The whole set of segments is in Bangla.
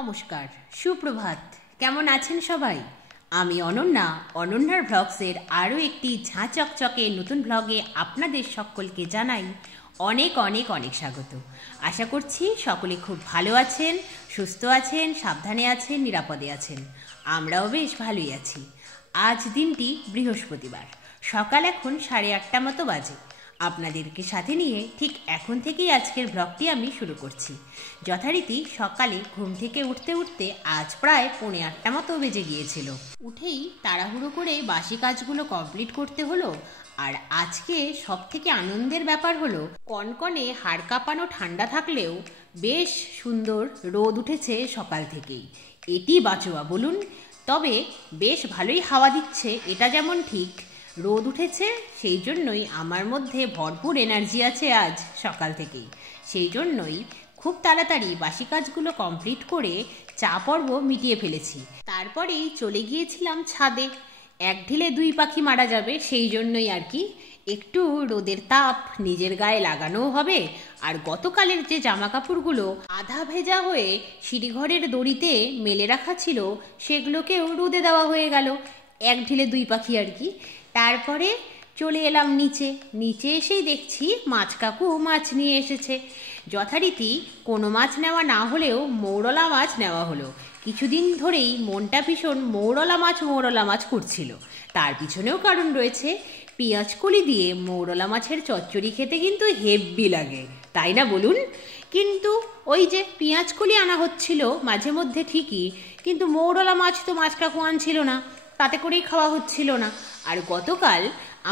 নমস্কার, সুপ্রভাত। কেমন আছেন সবাই? আমি অনন্যা, অনন্যার ব্লগসের আরও একটি ঝাঁ চকচকে নতুন ব্লগে আপনাদের সকলকে জানাই অনেক অনেক অনেক স্বাগত। আশা করছি সকলে খুব ভালো আছেন, সুস্থ আছেন, সাবধানে আছেন, নিরাপদে আছেন। আমরাও বেশ ভালোই আছি। আজ দিনটি বৃহস্পতিবার, সকাল এখন 8:30 মতো বাজে। আপনাদেরকে সাথে নিয়ে ঠিক এখন থেকেই আজকের ব্লগটি আমি শুরু করছি। যথারীতি সকালে ঘুম থেকে উঠতে উঠতে আজ প্রায় 8:45 মতো বেজে গিয়েছিল। উঠেই তাড়াহুড়ো করে বাসি কাজগুলো কমপ্লিট করতে হলো। আর আজকে সব থেকে আনন্দের ব্যাপার হলো, কনকনে হাড় কাঁপানো ঠান্ডা থাকলেও বেশ সুন্দর রোদ উঠেছে সকাল থেকেই। এটি বাঁচোয়া বলুন। তবে বেশ ভালোই হাওয়া দিচ্ছে, এটা যেমন ঠিক। রোদ উঠেছে, সেই জন্যই আমার মধ্যে ভরপুর এনার্জি আছে আজ সকাল থেকেই। সেই জন্যই খুব তাড়াতাড়ি বাসি কাজগুলো কমপ্লিট করে চা পর্ব মিটিয়ে ফেলেছি। তারপরেই চলে গিয়েছিলাম ছাদে। এক ঢিলে দুই পাখি মারা যাবে, সেই জন্যই আর কি। একটু রোদের তাপ নিজের গায়ে লাগানোও হবে, আর গতকালের যে জামা কাপড়গুলো আধা ভেজা হয়ে সিঁড়িঘরের দড়িতে মেলে রাখা ছিল, সেগুলোকেও রোদে দেওয়া হয়ে গেল। এক ঢিলে দুই পাখি আর কি। তারপরে চলে এলাম নিচে এসেই দেখছি মাছ কাকু মাছ নিয়ে এসেছে। যথারীতি কোনো মাছ নেওয়া না হলেও মৌরলা মাছ নেওয়া হলো। কিছুদিন ধরেই মনটা ভীষণ মৌরলা মাছ করছিল। তার পিছনেও কারণ রয়েছে। পেঁয়াজকলি দিয়ে মৌরলা মাছের চচ্চড়ি খেতে কিন্তু হেব্বি লাগে, তাই না বলুন? কিন্তু ওই যে পেঁয়াজকলি আনা হচ্ছিল মাঝে মধ্যে ঠিকই, কিন্তু মৌরলা মাছ তো মাছ কাকু আনছিল না, তাতে করেই খাওয়া হচ্ছিল না। আর গতকাল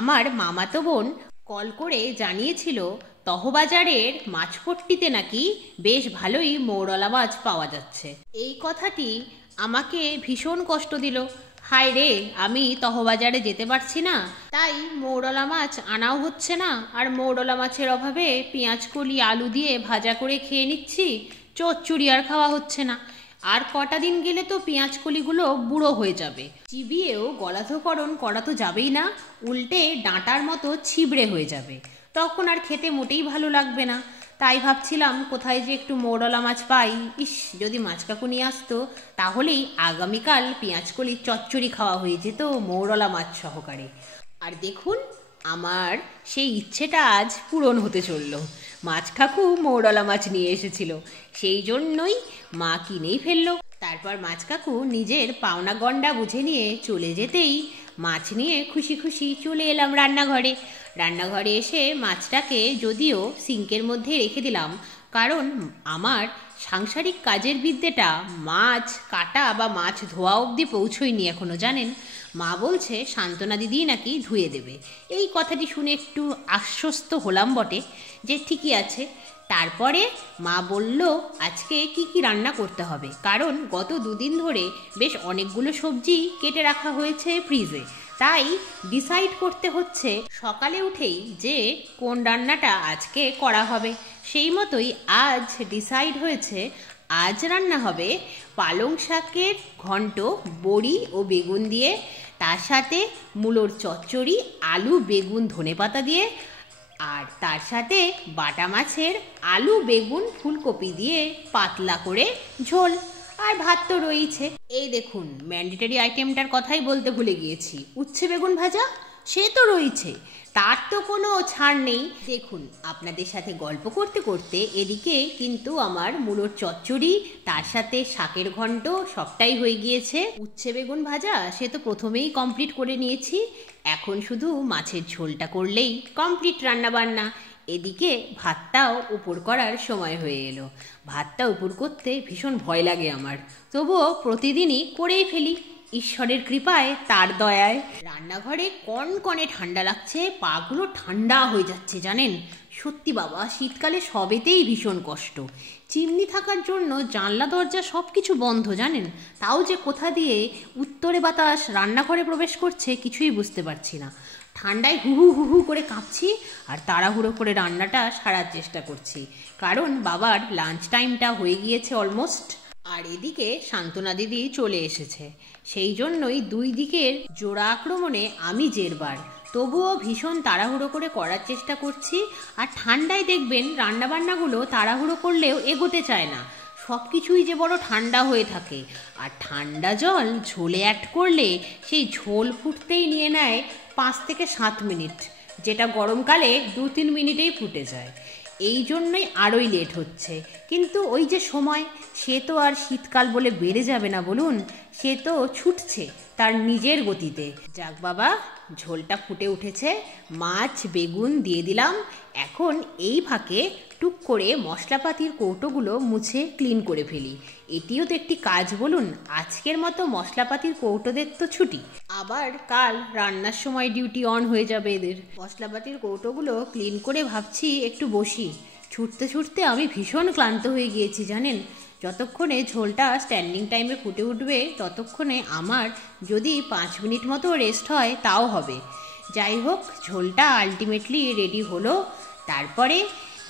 আমার মামাতো বোন কল করে জানিয়েছিল তহবাজারের মাছপট্টিতে নাকি বেশ ভালোই মৌরলা মাছ পাওয়া যাচ্ছে। এই কথাটি আমাকে ভীষণ কষ্ট দিল। হায় রে, আমি তহবাজারে যেতে পারছি না, তাই মৌরলা মাছ আনাও হচ্ছে না। আর মৌরলা মাছের অভাবে পেঁয়াজকলি আলু দিয়ে ভাজা করে খেয়ে নিচ্ছি, চচ্চড়ি আর খাওয়া হচ্ছে না। আর কটা দিন গেলে তো পেঁয়াজকলিগুলো বুড়ো হয়ে যাবে, চিবিয়েও গলাধকরণ করা তো যাবেই না, উল্টে ডাঁটার মতো ছিবড়ে হয়ে যাবে। তখন আর খেতে মোটেই ভালো লাগবে না। তাই ভাবছিলাম কোথায় যে একটু মৌরলা মাছ পাই। ইস, যদি মাছ কাকু নিয়ে আসতো, তাহলেই আগামীকাল পেঁয়াজকলির চচ্চড়ি খাওয়া হয়ে যেত মৌরলা মাছ সহকারে। আর দেখুন, আমার সেই ইচ্ছেটা আজ পূরণ হতে চলল। মাছ কাকু মৌরলা মাছ নিয়ে এসেছিল, সেই জন্যই মা কিনেই ফেললো। তারপর মাছ কাকু নিজের পাওনা গন্ডা বুঝে নিয়ে চলে যেতেই মাছ নিয়ে খুশি খুশি চলে এলাম রান্নাঘরে এসে মাছটাকে যদিও সিঙ্কের মধ্যে রেখে দিলাম, কারণ আমার সাংসারিক কাজের বিদ্যেটা মাছ কাটা বা মাছ ধোয়া অবধি পৌঁছয়নি এখনো, জানেন। মা বলছে সান্ত্বনা দিদি নাকি ধুয়ে দেবে। এই কথাটি শুনে একটু আশ্বস্ত হলাম বটে যে ঠিকই আছে। তারপরে মা বলল আজকে কি কি রান্না করতে হবে, কারণ গত দুদিন ধরে বেশ অনেকগুলো সবজি কেটে রাখা হয়েছে ফ্রিজে। তাই ডিসাইড করতে হচ্ছে সকালে উঠেই যে কোন রান্নাটা আজকে করা হবে। সেই মতোই আজ ডিসাইড হয়েছে, আজ রান্না হবে পালং শাকের ঘন্ট বড়ি ও বেগুন দিয়ে, তার সাথে মূলোর চচ্চড়ি আলু বেগুন ধনেপাতা দিয়ে, আর তার সাথে বাটা মাছের আলু বেগুন ফুলকপি দিয়ে পাতলা করে ঝোল। আর ভাত তো রয়েছে। এই দেখুন, ম্যান্ডেটরি আইটেমটার কথাই বলতে ভুলে গিয়েছি, উচ্ছে বেগুন ভাজা, সে তো রয়েছে, তার তো কোনো ছাড় নেই। দেখুন, আপনাদের সাথে গল্প করতে করতে এদিকে কিন্তু আমার মূলোর চচ্চড়ি, তার সাথে শাকের ঘন্ট সবটাই হয়ে গিয়েছে। উচ্ছে বেগুন ভাজা সে তো প্রথমেই কমপ্লিট করে নিয়েছি, এখন শুধু মাছের ঝোলটা করলেই কমপ্লিট রান্নাবান্না। এদিকে ভাতটাও উপর করার সময় হয়ে এলো। ভাতটা উপর করতে ভীষণ ভয় লাগে আমার, তবুও প্রতিদিনই করেই ফেলি ঈশ্বরের কৃপায়, তার দয়ায়। রান্নাঘরে কনকনে ঠান্ডা লাগছে, পাগুলো ঠান্ডা হয়ে যাচ্ছে, জানেন। সত্যি বাবা, শীতকালে সবেতেই ভীষণ কষ্ট। চিমনি থাকার জন্য জানলা দরজা সব কিছু বন্ধ, জানেন। তাও যে কোথা দিয়ে উত্তরে বাতাস রান্নাঘরে প্রবেশ করছে কিছুই বুঝতে পারছি না। ঠান্ডায় হুহু হুহু করে কাঁপছি, আর তাড়াহুড়ো করে রান্নাটা সারার চেষ্টা করছি, কারণ বাবার লাঞ্চ টাইমটা হয়ে গিয়েছে অলমোস্ট। আর এদিকে সান্ত্বনা দিদি চলে এসেছে, সেই জন্যই দুই দিকের জোড়া আক্রমণে আমি জেরবার। তবুও ভীষণ তাড়াহুড়ো করে করার চেষ্টা করছি। আর ঠান্ডায় দেখবেন রান্নাবান্নাগুলো তাড়াহুড়ো করলেও এগোতে চায় না, সব কিছুই যে বড় ঠান্ডা হয়ে থাকে, আর ঠান্ডা জল ঝোলে অ্যাড করলে সেই ঝোল ফুটতেই নিয়ে নেয় 5 থেকে 7 মিনিট, যেটা গরমকালে 2-3 মিনিটেই ফুটে যায়। এই জন্যই আরোই লেট হচ্ছে। কিন্তু ওই যে সময়, সে তো আর শীতকাল বলে বেড়ে যাবে না বলুন, সে তো ছুটছে তার নিজের গতিতে। যাক বাবা, ঝোলটা ফুটে উঠেছে, মাছ বেগুন দিয়ে দিলাম। এখন এই ফাঁকে টুক করে মশলাপাতির কৌটোগুলো মুছে ক্লিন করে ফেলি। এটিও তো একটি কাজ বলুন। আজকের মতো মশলাপাতির কৌটোদের তো ছুটি, আবার কাল রান্নার সময় ডিউটি অন হয়ে যাবে এদের। মশলাপাতির কৌটোগুলো ক্লিন করে ভাবছি একটু বসি। ছুটতে ছুটতে আমি ভীষণ ক্লান্ত হয়ে গিয়েছি জানেন। যতক্ষণে ঝোলটা স্ট্যান্ডিং টাইমে ফুটে উঠবে ততক্ষণে আমার যদি 5 মিনিট মতো রেস্ট হয় তাও হবে। যাই হোক, ঝোলটা আলটিমেটলি রেডি হলো। তারপরে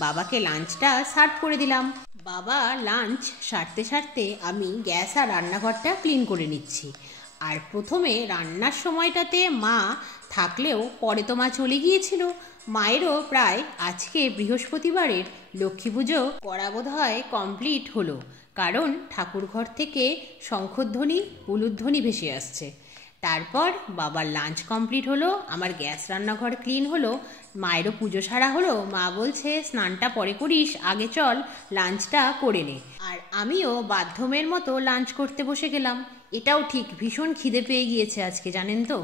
বাবাকে লাঞ্চটা সার্ভ করে দিলাম। বাবা লাঞ্চ সারতে সারতে আমি গ্যাস আর রান্নাঘরটা ক্লিন করে নিচ্ছি। আর প্রথমে রান্নার সময়টাতে মা থাকলেও পরে তো মা চলে গিয়েছিল। মায়েরও প্রায় আজকে বৃহস্পতিবারের লক্ষ্মী পুজো করা বোধহয় কমপ্লিট হলো, কারণ ঠাকুরঘর থেকে শঙ্খধ্বনি উলুধ্বনি ভেসে আসছে। তারপর বাবার লাঞ্চ কমপ্লিট হলো, আমার গ্যাস রান্নাঘর ক্লিন হলো, মায়েরও পুজো সারা হলো। মা বলছে স্নানটা পরে করিস, আগে চল লাঞ্চটা করে নে। আর আমিও বাধ্যমের মতো লাঞ্চ করতে বসে গেলাম। এটাও ঠিক, ভীষণ খিদে পেয়ে গিয়েছে আজকে জানেন তো।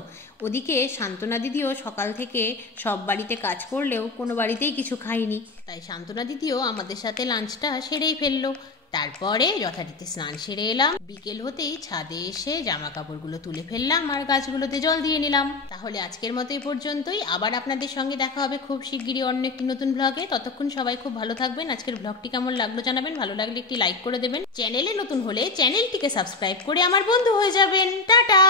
ওদিকে শান্তনা দিদিও সকাল থেকে সব বাড়িতে কাজ করলেও কোনো বাড়িতেই কিছু খাইনি, তাই শান্তনা দিদিও আমাদের সাথে লাঞ্চটা সেরেই ফেললো। তারপরে যথারীতি স্নান সেরে এলাম। বিকেল হতেই ছাদে এসে জামা কাপড়গুলো তুলে ফেললাম আর গাছগুলোতে জল দিয়ে নিলাম। তাহলে আজকের মতো এই পর্যন্তই। আবার আপনাদের সঙ্গে দেখা হবে খুব শিগগিরই অন্য একটি নতুন ব্লগে। ততক্ষণ সবাই খুব ভালো থাকবেন। আজকের ব্লগটি কেমন লাগলো জানাবেন, ভালো লাগলে একটি লাইক করে দেবেন। চ্যানেলে নতুন হলে চ্যানেলটিকে সাবস্ক্রাইব করে আমার বন্ধু হয়ে যাবেন। টাটা।